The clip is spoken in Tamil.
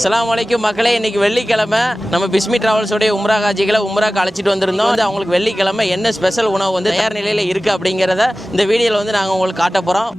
அஸ்ஸலாமு அலைக்கும் மக்களே, இன்னைக்கு வெள்ளிக்கிழமை நம்ம பிஸ்மி டிராவல்ஸோடைய உம்ரா காஜிகளை உம்ராக்கு அழைச்சிட்டு வந்திருந்தோம். அவங்களுக்கு வெள்ளிக்கிழமை என்ன ஸ்பெஷல் உணவு தயார் நிலையில் இருக்குது அப்படிங்கிறத இந்த வீடியோவில் நாங்கள் உங்களுக்கு காட்ட போகிறோம்.